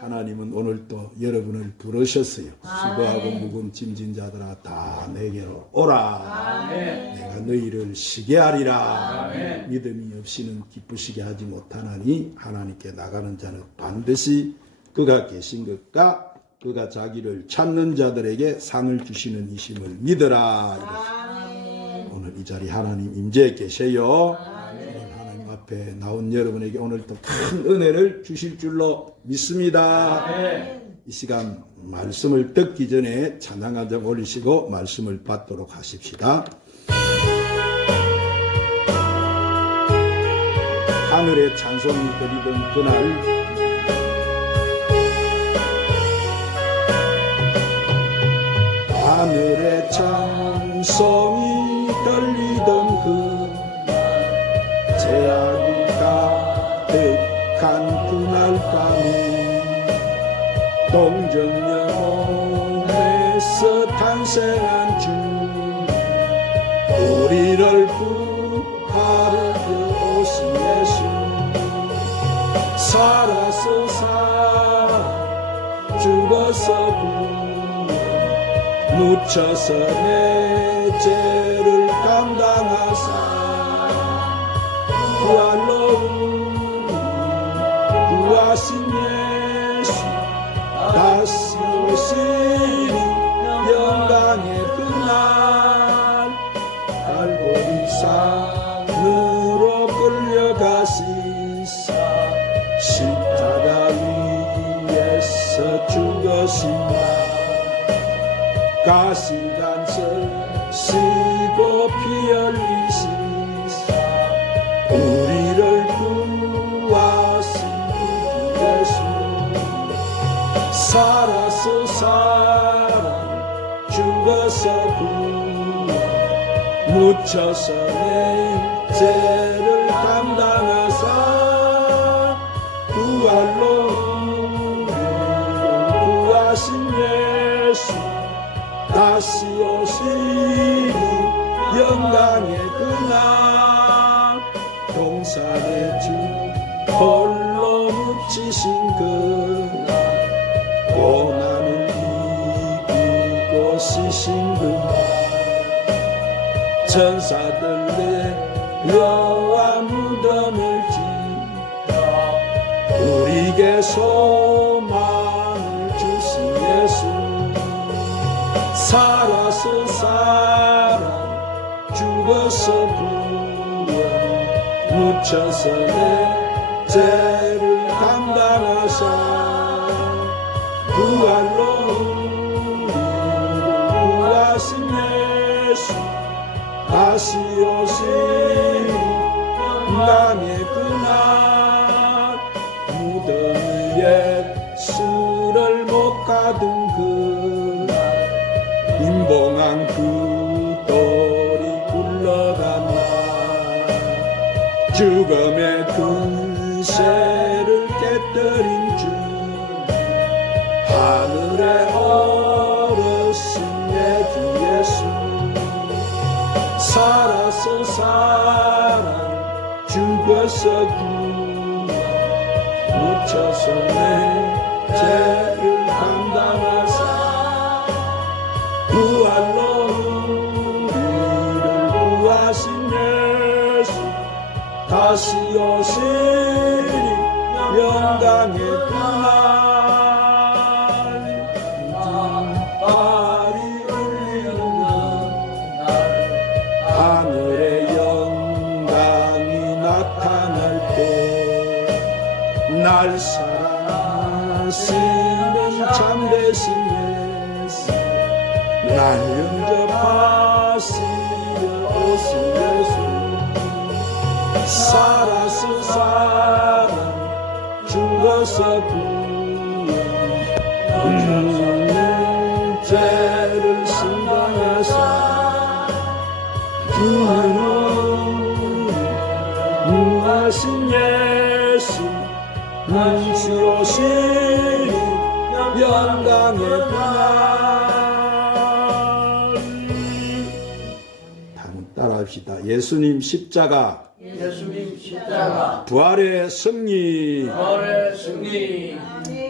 하나님은 오늘 또 여러분을 부르셨어요. 수고하고 무거운 짐진 자들아 다 내게로 오라. 내가 너희를 쉬게 하리라. 믿음이 없이는 기쁘시게 하지 못하나니 하나님께 나가는 자는 반드시 그가 계신 것과 그가 자기를 찾는 자들에게 상을 주시는 이심을 믿으라. 오늘 이 자리 하나님 임재해 계세요. 하나님 앞에 나온 여러분에게 오늘 또 큰 은혜를 주실 줄로 믿습니다. 이 시간 말씀을 듣기 전에 찬양 한 장 올리시고 말씀을 받도록 하십시다. 하늘에 찬송이 들리던 그날 하늘에 찬송이 들리던 그날 제약이 가득한 그날 밤에 동정영혼에서 탄생한 주 우리를 구하러 오신 예수 살아서 살아 죽어서 묻혀서 내 죄를 감당하사 부활로 구하신 예수 다시 오시니 영광의 그날 갈보리 산으로 끌려가시사 십자가 위에서 죽으시나 가시간철 쉬고 피 흘리시사 우리를 구하신 그 예수 살아서 살아 죽어서 구원 묻혀서 내 죄를 감당하사 부활로 구하신 예수 다시 오시니 영광의 그날 동산의 주 홀로 묻히신 그날 고난을 이기고 쉬신 그날 천사들 내려와 무덤을 짓다 우리에게 소망을 주신 예수 살아서 살아 죽어서 구원 묻혀서 내 죄를 감당하사 부활로 구하신 예수 다시 오시니 영광의 그날 무덤 위에 술을 못 가둔 그날 임봉한 그 돌이 굴러간 날 죽음의 근세를 깨뜨린 주 하늘에 오르신 내 주 예수 살아서 살아 죽어서 구원 묻혀서 내 죄를 감당하사 부활로 우리를 구하신 예수 다시 오시니 영광의 그날 깃발이 울리는 날 하늘의 영광이 나타날 때 날 사랑하시는 참되신 예수 날 영접하시려 오신 예수 살아서 살아 죽어서 구원 죄를 승당하사 구원을 구하신 예수 다시 오시니 영광의 그날 따라합시다. 예수님 십자가 예수님 십자가 부활의 승리 부활의 승리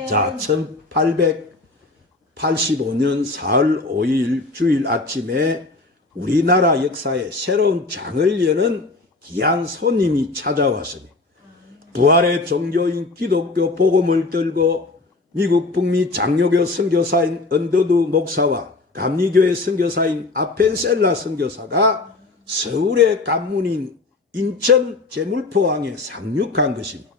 자, 1885년 4월 5일 주일 아침에 우리나라 역사에 새로운 장을 여는 귀한 손님이 찾아왔습니다. 부활의 종교인 기독교 복음을 들고 미국 북미 장로교 선교사인 언더두 목사와 감리교회 선교사인 아펜셀라 선교사가 서울의 관문인 인천 제물포항에 상륙한 것입니다.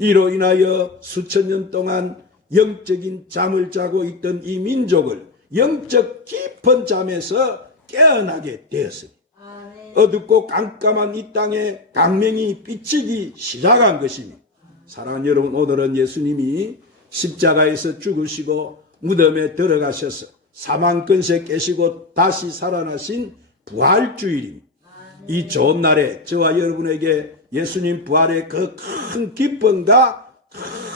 이로 인하여 수천 년 동안 영적인 잠을 자고 있던 이 민족을 영적 깊은 잠에서 깨어나게 되었습니다. 어둡고 깜깜한 이 땅에 광명이 비치기 시작한 것입니다. 사랑하는 여러분, 오늘은 예수님이 십자가에서 죽으시고 무덤에 들어가셔서 사망근세 깨시고 다시 살아나신 부활주일입니다. 이 좋은 날에 저와 여러분에게 예수님 부활의 그 큰 기쁨과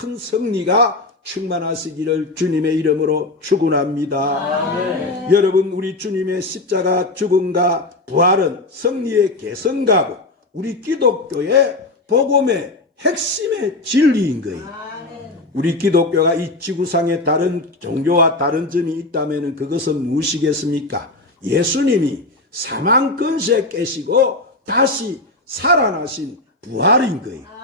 큰 승리가 충만하시기를 주님의 이름으로 축원합니다. 여러분, 우리 주님의 십자가 죽음과 부활은 승리의 개성가고 우리 기독교의 복음의 핵심의 진리인 거예요. 우리 기독교가 이 지구상의 다른 종교와 다른 점이 있다면 그것은 무엇이겠습니까? 예수님이 사망 근세 깨시고 다시 살아나신 부활인 거예요.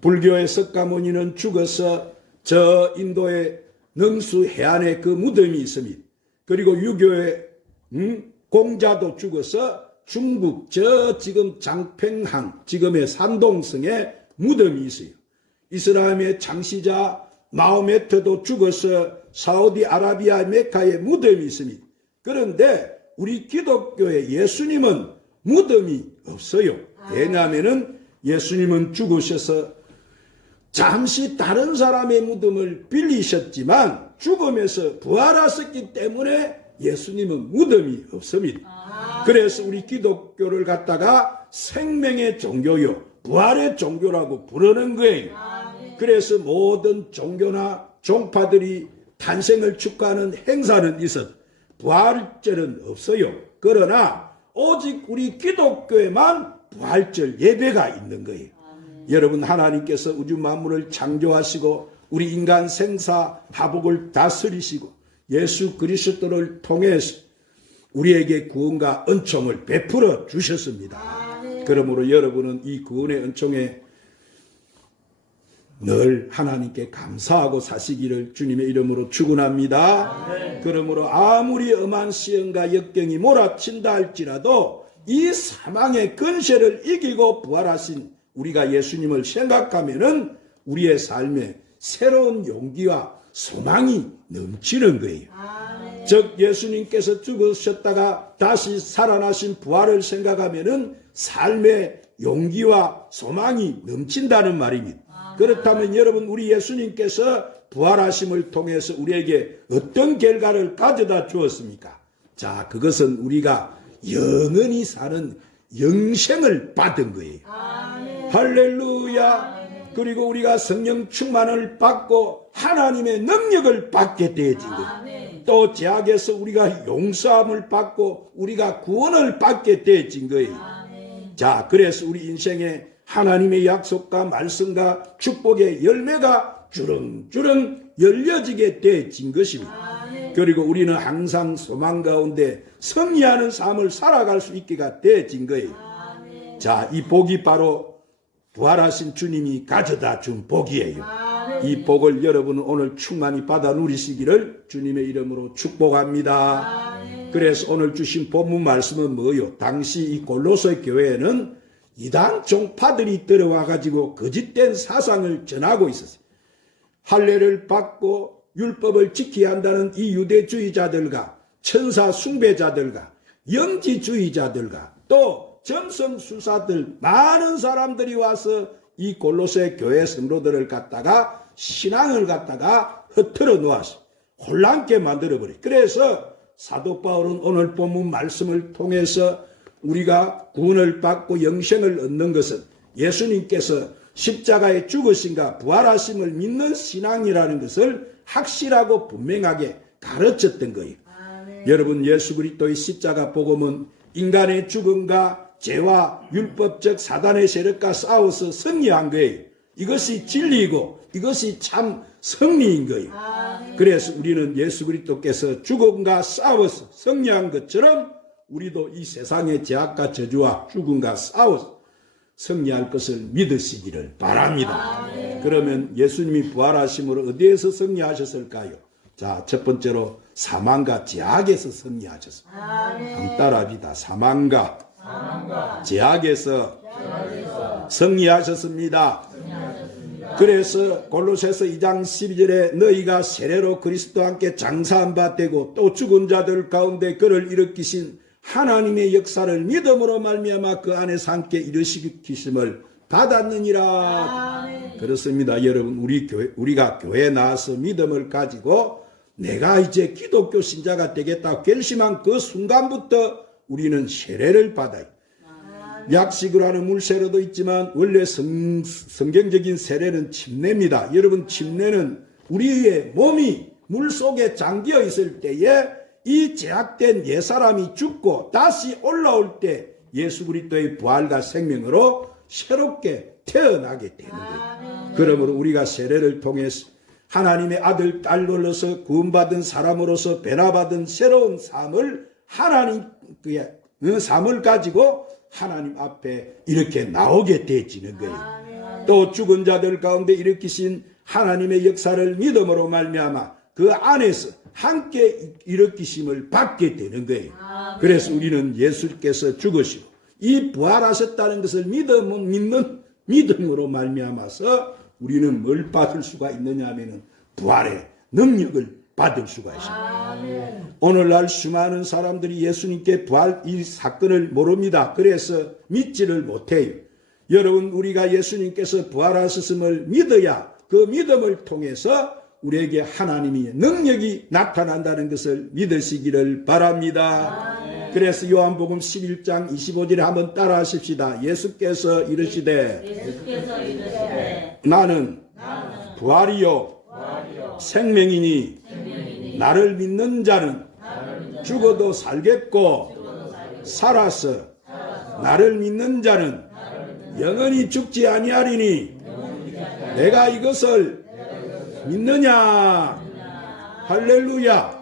불교의 석가모니는 죽어서 저 인도의 능수 해안에 그 무덤이 있습니다. 그리고 유교의 공자도 죽어서 중국 저 지금 장평항 지금의 산동성에 무덤이 있어요. 이슬람의 창시자 마호메트도 죽어서 사우디아라비아 메카에 무덤이 있습니다. 그런데 우리 기독교의 예수님은 무덤이 없어요. 왜냐하면 예수님은 죽으셔서 잠시 다른 사람의 무덤을 빌리셨지만 죽음에서 부활하셨기 때문에 예수님은 무덤이 없습니다. 그래서 우리 기독교를 갖다가 생명의 종교요, 부활의 종교라고 부르는 거예요. 그래서 모든 종교나 종파들이 탄생을 축하하는 행사는 있어도 부활절은 없어요. 그러나 오직 우리 기독교에만 부활절 예배가 있는 거예요. 여러분, 하나님께서 우주 만물을 창조하시고 우리 인간 생사 화복을 다스리시고 예수 그리스도를 통해서 우리에게 구원과 은총을 베풀어 주셨습니다. 그러므로 여러분은 이 구원의 은총에 늘 하나님께 감사하고 사시기를 주님의 이름으로 축원합니다. 그러므로 아무리 엄한 시험과 역경이 몰아친다 할지라도 이 사망의 근세를 이기고 부활하신 우리가 예수님을 생각하면은 우리의 삶에 새로운 용기와 소망이 넘치는 거예요. 즉 예수님께서 죽으셨다가 다시 살아나신 부활을 생각하면은 삶의 용기와 소망이 넘친다는 말입니다. 그렇다면 여러분, 우리 예수님께서 부활하심을 통해서 우리에게 어떤 결과를 가져다 주었습니까? 자, 그것은 우리가 영원히 사는 영생을 받은 거예요. 할렐루야. 그리고 우리가 성령 충만을 받고 하나님의 능력을 받게 되어진 거예요. 또 죄악에서 우리가 용서함을 받고 우리가 구원을 받게 되어진 거예요. 자, 그래서 우리 인생에 하나님의 약속과 말씀과 축복의 열매가 주렁주렁 열려지게 되어진 것입니다. 그리고 우리는 항상 소망 가운데 승리하는 삶을 살아갈 수 있게가 되어진 거예요. 자, 이 복이 바로 부활하신 주님이 가져다 준 복이에요. 이 복을 여러분은 오늘 충만히 받아 누리시기를 주님의 이름으로 축복합니다. 그래서 오늘 주신 본문 말씀은 뭐요? 당시 이 골로새 교회에는 이단 종파들이 들어와 가지고 거짓된 사상을 전하고 있었어요. 할례를 받고 율법을 지켜야 한다는 이 유대주의자들과 천사 숭배자들과 영지주의자들과 또 점성수사들 많은 사람들이 와서 이 골로새 교회 성도들을 갖다가 신앙을 갖다가 흐트러 놓았어요. 혼란케 만들어버려요. 그래서 사도 바울은 오늘 본문 말씀을 통해서 우리가 구원을 받고 영생을 얻는 것은 예수님께서 십자가에 죽으신가 부활하심을 믿는 신앙이라는 것을 확실하고 분명하게 가르쳤던 거예요. 여러분, 예수 그리스도의 십자가 복음은 인간의 죽음과 죄와 율법적 사단의 세력과 싸워서 승리한 거예요. 이것이 진리이고 이것이 참 승리인 거예요. 그래서 우리는 예수 그리스도께서 죽음과 싸워서 승리한 것처럼 우리도 이 세상의 죄악과 저주와 죽음과 싸워서 승리할 것을 믿으시기를 바랍니다. 그러면 예수님이 부활하심으로 어디에서 승리하셨을까요? 자, 첫 번째로 사망과 죄악에서 승리하셨습니다. 한번 따라합니다. 사망과 죄악에서 승리하셨습니다. 그래서 골로새서 2장 12절에 너희가 세례로 그리스도와 함께 장사한 바 되고 또 죽은 자들 가운데 그를 일으키신 하나님의 역사를 믿음으로 말미암아 그 안에서 함께 일으키심을 받았느니라. 그렇습니다. 여러분, 우리가 교회에 나와서 믿음을 가지고 내가 이제 기독교 신자가 되겠다 결심한 그 순간부터 우리는 세례를 받아요. 약식으로 하는 물세례도 있지만 원래 성경적인 세례는 침례입니다. 여러분, 침례는 우리의 몸이 물속에 잠겨 있을 때에 이 죄악된 옛사람이 죽고 다시 올라올 때 예수 그리스도의 부활과 생명으로 새롭게 태어나게 되는 거예요. 그러므로 우리가 세례를 통해서 하나님의 아들, 딸로서 구원받은 사람으로서 변화받은 새로운 삶을 하나님의 삶을 가지고 하나님 앞에 이렇게 나오게 되어지는 거예요. 또 죽은 자들 가운데 일으키신 하나님의 역사를 믿음으로 말미암아 그 안에서 함께 일으키심을 받게 되는 거예요. 그래서 우리는 예수께서 죽으시고 이 부활하셨다는 것을 믿는 믿음으로 말미암아서 우리는 뭘 받을 수가 있느냐 하면은 부활의 능력을 받을 수가 있습니다. 오늘날 수많은 사람들이 예수님께 부활 이 사건을 모릅니다. 그래서 믿지를 못해요. 여러분, 우리가 예수님께서 부활하셨음을 믿어야 그 믿음을 통해서 우리에게 하나님의 능력이 나타난다는 것을 믿으시기를 바랍니다. 그래서 요한복음 11장 25절에 한번 따라 하십시다. 예수께서 이르시되 나는 부활이요 생명이니 나를 믿는 자는 죽어도 살겠고 살아서 나를 믿는 자는 영원히 죽지 아니하리니 내가 이것을 믿느냐. 할렐루야.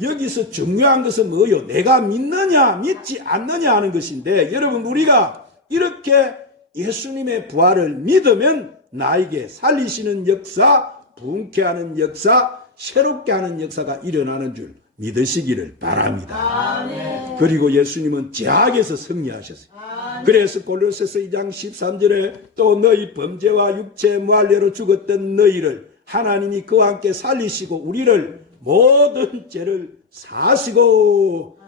여기서 중요한 것은 뭐요? 내가 믿느냐 믿지 않느냐 하는 것인데, 여러분, 우리가 이렇게 예수님의 부활을 믿으면 나에게 살리시는 역사, 부흥케 하는 역사, 새롭게 하는 역사가 일어나는 줄 믿으시기를 바랍니다. 그리고 예수님은 죄악에서 승리하셨어요. 그래서 골로새서 2장 13절에 또 너희 범죄와 육체의 무할례로 죽었던 너희를 하나님이 그와 함께 살리시고 우리를 모든 죄를 사시고.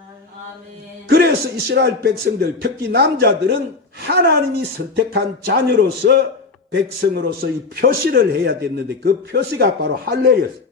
그래서 이스라엘 백성들, 특히 남자들은 하나님이 선택한 자녀로서 백성으로서 이 표시를 해야 됐는데 그 표시가 바로 할례였어요.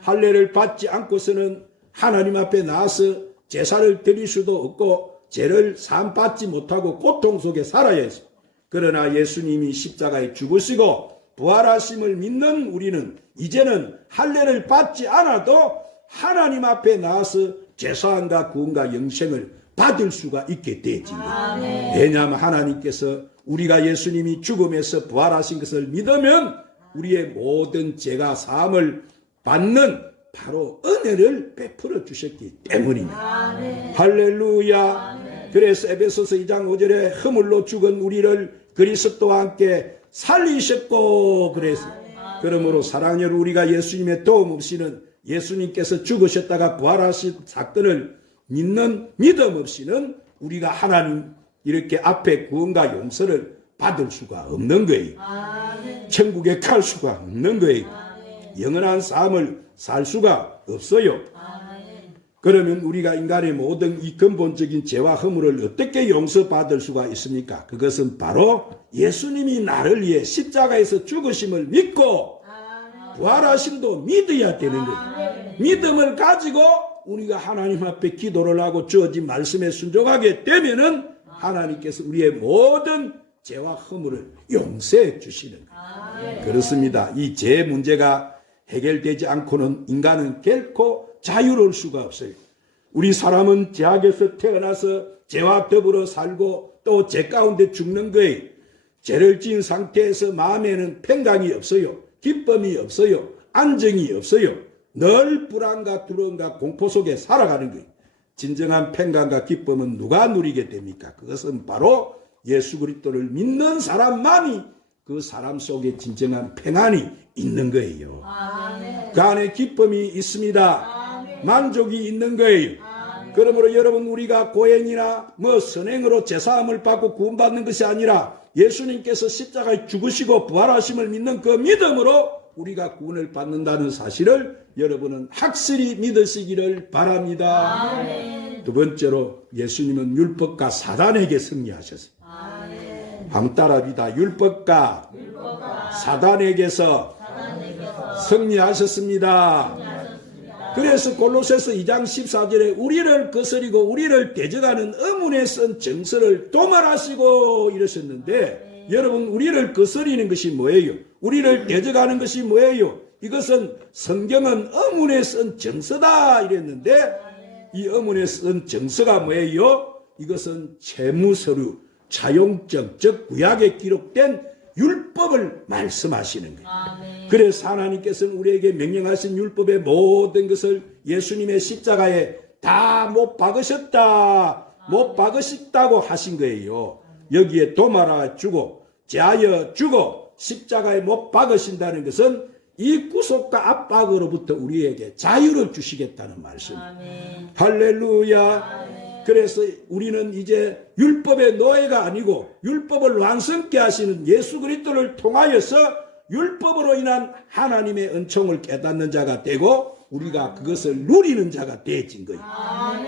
할례를 받지 않고서는 하나님 앞에 나와서 제사를 드릴 수도 없고 죄를 사함받지 못하고 고통 속에 살아야 했어요. 그러나 예수님이 십자가에 죽으시고 부활하심을 믿는 우리는 이제는 할례를 받지 않아도 하나님 앞에 나와서 죄사함과 구원과 영생을 받을 수가 있게 되어집니다. 왜냐하면 하나님께서 우리가 예수님이 죽음에서 부활하신 것을 믿으면 우리의 모든 죄가 사함을 받는 바로 은혜를 베풀어 주셨기 때문입니다. 할렐루야. 그래서 에베소서 2장 5절에 허물로 죽은 우리를 그리스도와 함께 살리셨고, 그래서 그러므로 사랑하는 우리가 예수님의 도움 없이는, 예수님께서 죽으셨다가 부활하신 사건을 믿는 믿음 없이는 우리가 하나님 이렇게 앞에 구원과 용서를 받을 수가 없는 거예요. 천국에 갈 수가 없는 거예요. 영원한 삶을 살 수가 없어요. 그러면 우리가 인간의 모든 이 근본적인 죄와 허물을 어떻게 용서받을 수가 있습니까? 그것은 바로 예수님이 나를 위해 십자가에서 죽으심을 믿고 부활하심도 믿어야 되는 거예요. 믿음을 가지고 우리가 하나님 앞에 기도를 하고 주어진 말씀에 순종하게 되면은 하나님께서 우리의 모든 죄와 허물을 용서해 주시는 거예요. 그렇습니다. 이 죄 문제가 해결되지 않고는 인간은 결코 자유로울 수가 없어요. 우리 사람은 죄악에서 태어나서 죄와 더불어 살고 또 죄 가운데 죽는 거예요. 죄를 지은 상태에서 마음에는 평강이 없어요. 기쁨이 없어요. 안정이 없어요. 늘 불안과 두려움과 공포 속에 살아가는 거예요. 진정한 평강과 기쁨은 누가 누리게 됩니까? 그것은 바로 예수 그리스도를 믿는 사람만이 그 사람 속에 진정한 평안이 있는 거예요. 아멘. 그 안에 기쁨이 있습니다. 아멘. 만족이 있는 거예요. 아멘. 그러므로 여러분, 우리가 고행이나 선행으로 제사함을 받고 구원받는 것이 아니라 예수님께서 십자가에 죽으시고 부활하심을 믿는 그 믿음으로 우리가 구원을 받는다는 사실을 여러분은 확실히 믿으시기를 바랍니다. 아멘. 두 번째로, 예수님은 율법과 사단에게 승리하셨습니다. 방따라비다. 율법과 사단에게서 승리하셨습니다. 그래서 골로새서 2장 14절에 우리를 거스리고 우리를 대적하는 의문에 쓴 정서를 도말하시고 이러셨는데, 여러분, 우리를 거스리는 것이 뭐예요? 우리를 대적하는 것이 뭐예요? 이것은 성경은 의문에 쓴 정서다 이랬는데, 이 의문에 쓴 정서가 뭐예요? 이것은 채무서류, 차용증, 즉 구약에 기록된 율법을 말씀하시는 거예요. 그래서 하나님께서는 우리에게 명령하신 율법의 모든 것을 예수님의 십자가에 다 못 박으셨다, 못 박으셨다고 하신 거예요. 여기에 도말아 주고 제하여 주고 십자가에 못 박으신다는 것은 이 구속과 압박으로부터 우리에게 자유를 주시겠다는 말씀입니다. 할렐루야. 그래서 우리는 이제 율법의 노예가 아니고 율법을 완성케 하시는 예수 그리스도를 통하여서 율법으로 인한 하나님의 은총을 깨닫는 자가 되고 우리가 그것을 누리는 자가 되어진 거예요.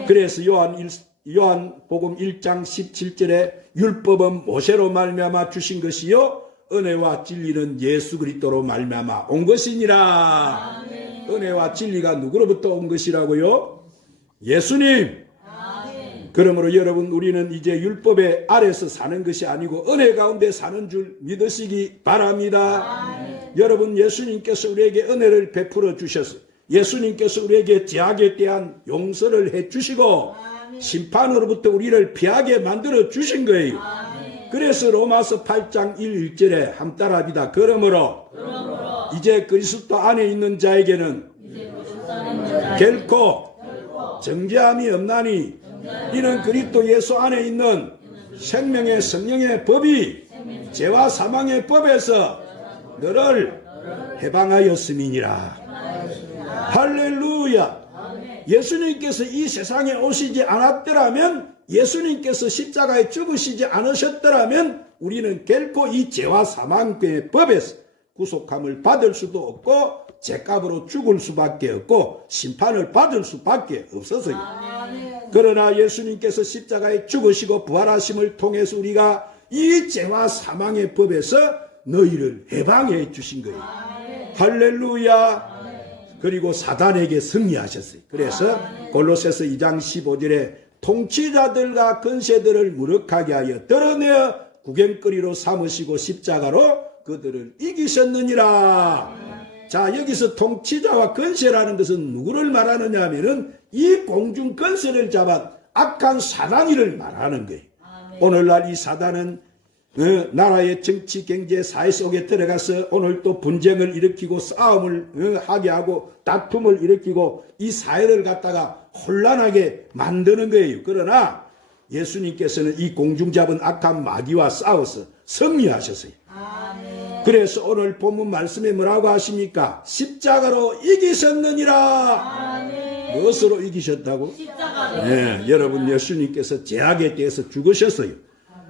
그래서 요한복음 1장 17절에 율법은 모세로 말미암아 주신 것이요 은혜와 진리는 예수 그리스도로 말미암아 온 것이니라. 은혜와 진리가 누구로부터 온 것이라고요? 예수님. 그러므로 여러분, 우리는 이제 율법의 아래서 사는 것이 아니고 은혜 가운데 사는 줄 믿으시기 바랍니다. 여러분, 예수님께서 우리에게 은혜를 베풀어 주셨어요. 예수님께서 우리에게 죄악에 대한 용서를 해 주시고 심판으로부터 우리를 피하게 만들어 주신 거예요. 그래서 로마서 8장 1절에 함따라합니다. 그러므로 이제 그리스도 안에 있는 자에게는 결코 정죄함이 없나니 이는 그리스도 예수 안에 있는 생명의 성령의 법이 죄와 사망의 법에서 너를 해방하였음이니라. 할렐루야. 예수님께서 이 세상에 오시지 않았더라면, 예수님께서 십자가에 죽으시지 않으셨더라면 우리는 결코 이 죄와 사망의 법에서 구속함을 받을 수도 없고 죄값으로 죽을 수밖에 없고 심판을 받을 수밖에 없어서요. 그러나 예수님께서 십자가에 죽으시고 부활하심을 통해서 우리가 이 죄와 사망의 법에서 너희를 해방해 주신 거예요. 할렐루야. 그리고 사단에게 승리하셨어요. 그래서 골로새서 2장 15절에 통치자들과 권세들을 무력하게 하여 드러내어 구경거리로 삼으시고 십자가로 그들을 이기셨느니라. 자, 여기서 통치자와 권세라는 것은 누구를 말하느냐 하면은 이 공중 권세를 잡아 악한 사단이를 말하는 거예요. 오늘날 이 사단은 나라의 정치, 경제, 사회 속에 들어가서 오늘 또 분쟁을 일으키고 싸움을 하게 하고 다툼을 일으키고 이 사회를 갖다가 혼란하게 만드는 거예요. 그러나 예수님께서는 이 공중 잡은 악한 마귀와 싸워서 승리하셨어요. 그래서 오늘 본문 말씀에 뭐라고 하십니까? 십자가로 이기셨느니라. 무엇으로 이기셨다고? 네, 여러분, 예수님께서 죄악에 대해서 죽으셨어요.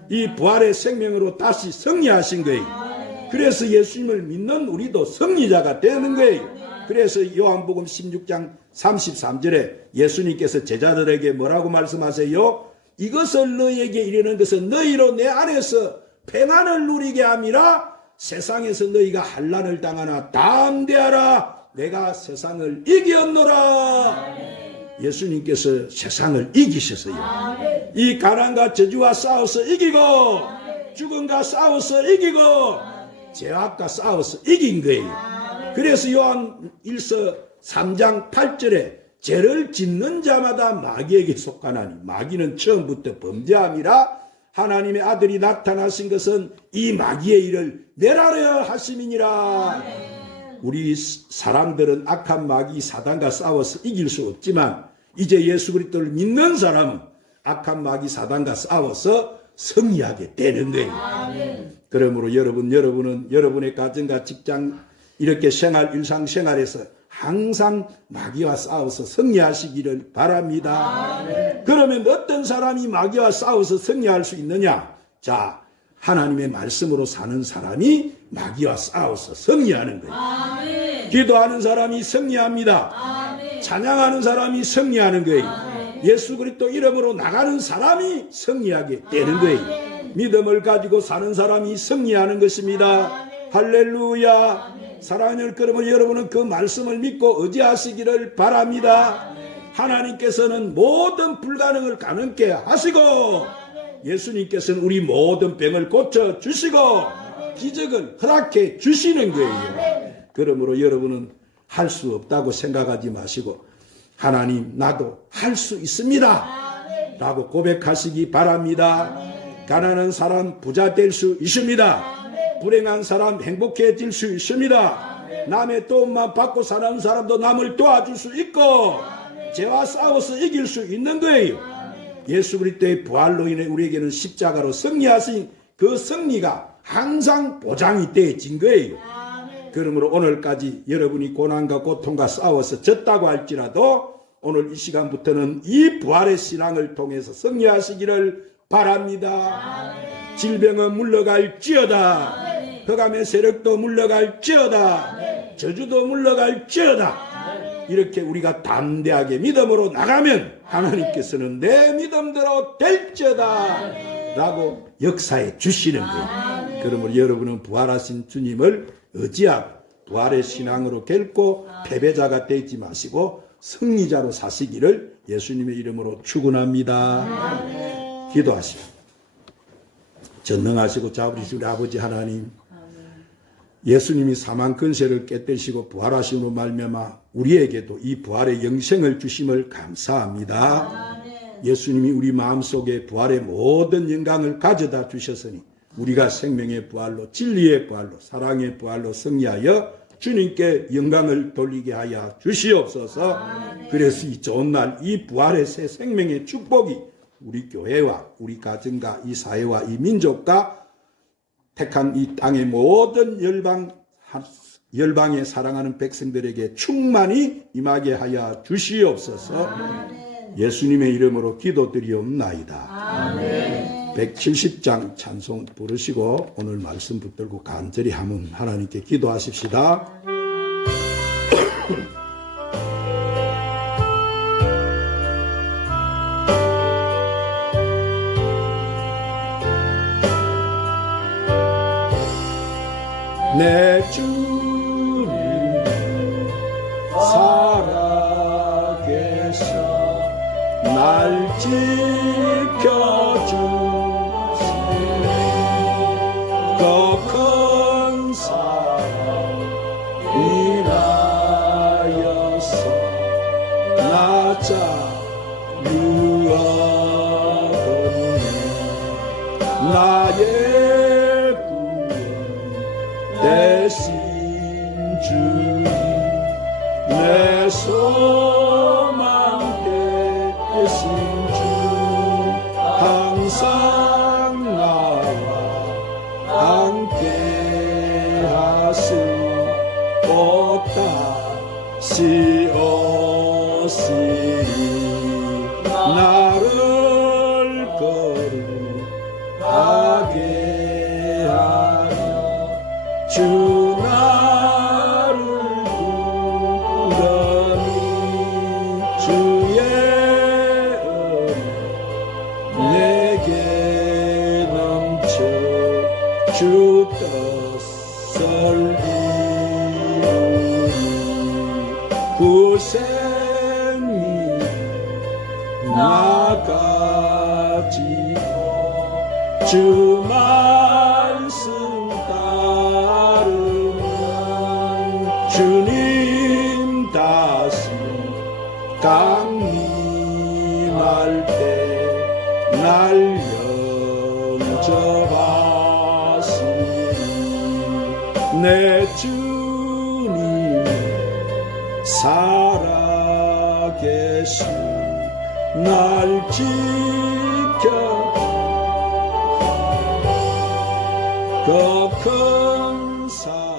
이 부활의 생명으로 다시 승리하신 거예요. 그래서 예수님을 믿는 우리도 승리자가 되는 거예요. 그래서 요한복음 16장 33절에 예수님께서 제자들에게 뭐라고 말씀하세요? 이것을 너희에게 이르는 것은 너희로 내 안에서 평안을 누리게 함이라. 세상에서 너희가 환난을 당하나 담대하라. 내가 세상을 이겼노라. 예수님께서 세상을 이기셨어요. 이 가난과 저주와 싸워서 이기고 죽음과 싸워서 이기고 죄악과 싸워서 이긴 거예요. 그래서 요한 1서 3장 8절에 죄를 짓는 자마다 마귀에게 속하나니 마귀는 처음부터 범죄함이라. 하나님의 아들이 나타나신 것은 이 마귀의 일을 멸하려 하심이니라. 우리 사람들은 악한 마귀 사단과 싸워서 이길 수 없지만 이제 예수 그리스도를 믿는 사람은 악한 마귀 사단과 싸워서 승리하게 되는 거예요. 그러므로 여러분은 여러분의 가정과 직장 이렇게 일상생활에서 항상 마귀와 싸워서 승리하시기를 바랍니다. 그러면 어떤 사람이 마귀와 싸워서 승리할 수 있느냐? 자, 하나님의 말씀으로 사는 사람이 마귀와 싸워서 승리하는 거예요. 기도하는 사람이 승리합니다. 찬양하는 사람이 승리하는 거예요. 예수 그리스도 이름으로 나가는 사람이 승리하게 되는 거예요. 믿음을 가지고 사는 사람이 승리하는 것입니다. 할렐루야. 사랑하는 여러분은 그 말씀을 믿고 의지하시기를 바랍니다. 하나님께서는 모든 불가능을 가능케 하시고 예수님께서는 우리 모든 병을 고쳐주시고 기적을 허락해 주시는 거예요. 그러므로 여러분은 할 수 없다고 생각하지 마시고 하나님 나도 할 수 있습니다 라고 고백하시기 바랍니다. 가난한 사람 부자 될 수 있습니다. 불행한 사람 행복해질 수 있습니다. 남의 도움만 받고 사는 사람도 남을 도와줄 수 있고 죄와 싸워서 이길 수 있는 거예요. 예수 그리스도의 부활로 인해 우리에게는 십자가로 승리하신 그 승리가 항상 보장이 되어진 거예요. 그러므로 오늘까지 여러분이 고난과 고통과 싸워서 졌다고 할지라도 오늘 이 시간부터는 이 부활의 신앙을 통해서 승리하시기를 바랍니다. 질병은 물러갈지어다. 흑암의 세력도 물러갈지어다. 저주도 물러갈지어다. 이렇게 우리가 담대하게 믿음으로 나가면 하나님께서는 내 믿음대로 될지어다 라고 역사해 주시는 거예요. 그러므로 여러분은 부활하신 주님을 의지하고 부활의 신앙으로 결코 패배자가 되지 마시고 승리자로 사시기를 예수님의 이름으로 축원합니다. 기도하시오. 전능하시고 자비로우신 우리 아버지 하나님, 예수님이 사망 근세를 깨뜨리시고 부활하심으로 말미암아 우리에게도 이 부활의 영생을 주심을 감사합니다. 예수님이 우리 마음속에 부활의 모든 영광을 가져다 주셨으니 우리가 생명의 부활로 진리의 부활로 사랑의 부활로 승리하여 주님께 영광을 돌리게 하여 주시옵소서. 그래서 이 좋은 날 이 부활의 새 생명의 축복이 우리 교회와 우리 가정과 이 사회와 이 민족과 택한 이 땅의 모든 열방에 사랑하는 백성들에게 충만히 임하게 하여 주시옵소서. 예수님의 이름으로 기도드리옵나이다. 170장 찬송 부르시고 오늘 말씀 붙들고 간절히 한번 하나님께 기도하십시다. 내 주님 살아계셔 날 지켜주시네 그 큰 사랑이라여서 나자 누웠네 나의 대신 주님 내 소망 대신 주 항상 나와 함께 하시고 다시 오시리 나를 거룩하게 주 나를 부르니 주의 은혜 내게 넘쳐 주 뜻을 이루니 구세미 나가지고 주 말씀 주님 다시 강림할 때 날 영접하시니 내 주님 살아계신 날 지켜 그 큰 사랑